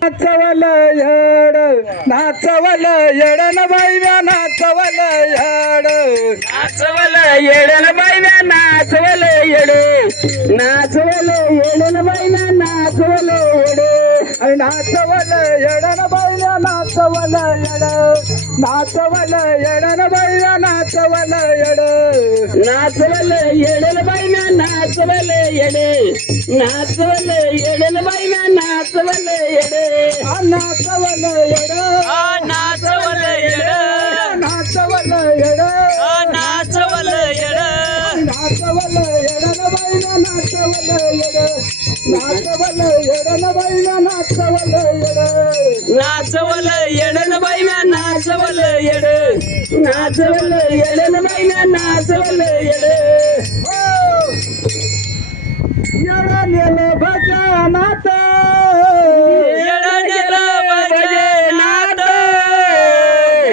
नाचवल येड नाचवल येड. बाईव्या नाचवल येड नाचवल येडन बाईना नाचवल येड नाचवल येडन बाईना नाचवल नाचवल येड. न बाईव्या नाचवल येड. नाचवल येड न बाईव्या नाचवल येड नाचवल येडन बाईना नाचवल येडे नाचवल येडन बाईना नाचवल येडे आ, नाचवल येड नाचवल येड नाचवल येड नाचवल येड नाचवल येड न बाईव्या नाचवल येड. नाचवल येड न बाईव्या नाचवल येड नाचवल येडन बाईना नाचवल येड नाचवल येडन बाईना नाचवल येडे येडा नेलं भजनात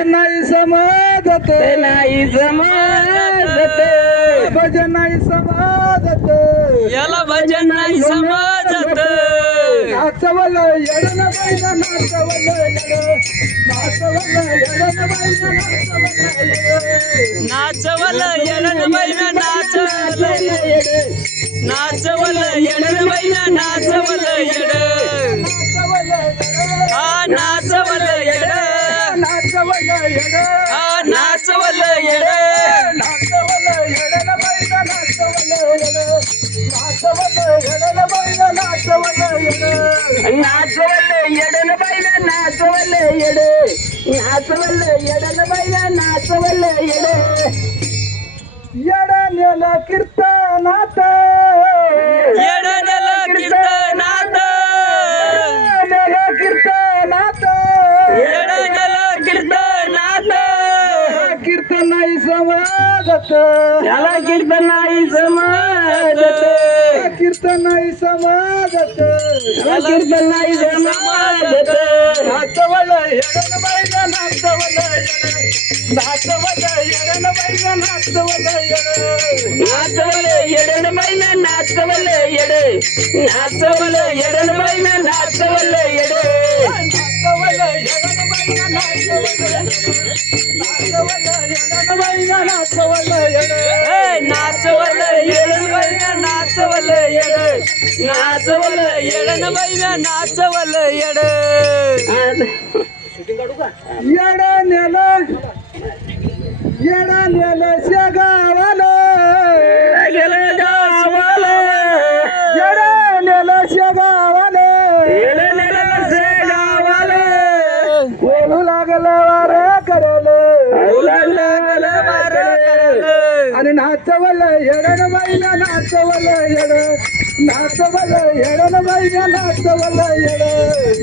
नाही समजत नाही जमत. भजन नाही समजत. याला भजन नाही समजत. नाचवल येडन बाईला नाचवल नाचवल येडन बाईला नाचवल नाचवल येडन नाचवल नाचवल नाचवल येड हा नाचवल येड नाचवल येड हा नाचवल येड नाचवल येडन बाईला नाचवल येड. नाचवल येडन बाईना नाचवल येड. नाचवल येडन बाईना नाचवल येड. येड नेलं कीर्तनात. त्याला कीर्तन नाही समजत कीर्तन नाही समजत त्याला कीर्तन नाही समजत नाचवल येडन बाईला नाचवल नाचवल येडन बाईला नाचवल नाचवल येडन बाईना नाचवल येड. नाचवल येडन बाईना नाचवल येड. नाचवल येड नाचवल येडन बाईना नाचवल येड नाचवल येडन बाईना नाचवल येड येड नेलं येड नेलं शेगावाला गेलं गावाला. येड नेलं शेगावाला येडं नेलं शेगावाला. बोलू लागलं वार करल. लागलं वारं करलं. आणि नाचवल येडन बाईला नाचवल येड नाचवल येडन बाईला नाचवल येड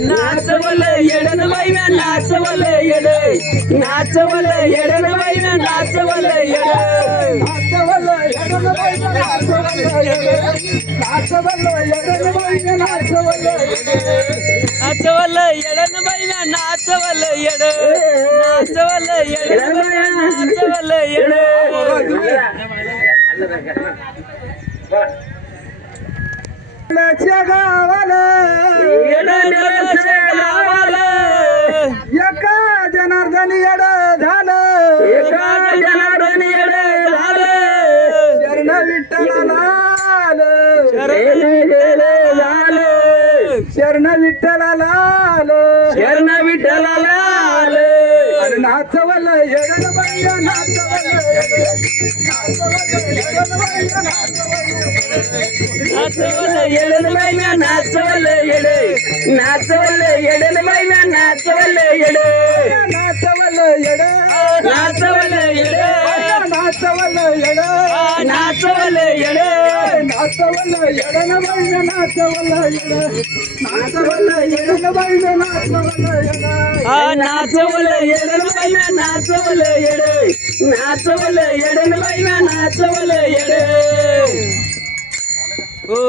नाचवल येडन बाईना नाचवल येड नाचवल येडन बाईना नाचवल येड नाचवल येडन बाईला नाचवल येड नाचवल येडन बाईला नाचवल नाचवल येडन बाईना नाचवल येड नाचवल येडन बाईना नाचवल येड गावाला. एका जनार्दन येड झालं एका जनार्दन येडं झालं. शरण विठ्ठलाला आलं. शरण गेलं झालं. शरण विठ्ठलाला आलं. शरण विठ्ठलाला आलं. अरे नाचवल येडन बाईला नाचवल नाचवल येडन बाईला नाचवल येडन बाईना नाचवल येड नाचवल येडन नाचवल येड नाचवल येडन बाईला नाचवल येड नाचवल येडन बाईला नाचवल येड नाचवल येडन बाईना नाचवल येड नाचवल येडन बाईना नाचवल येड हो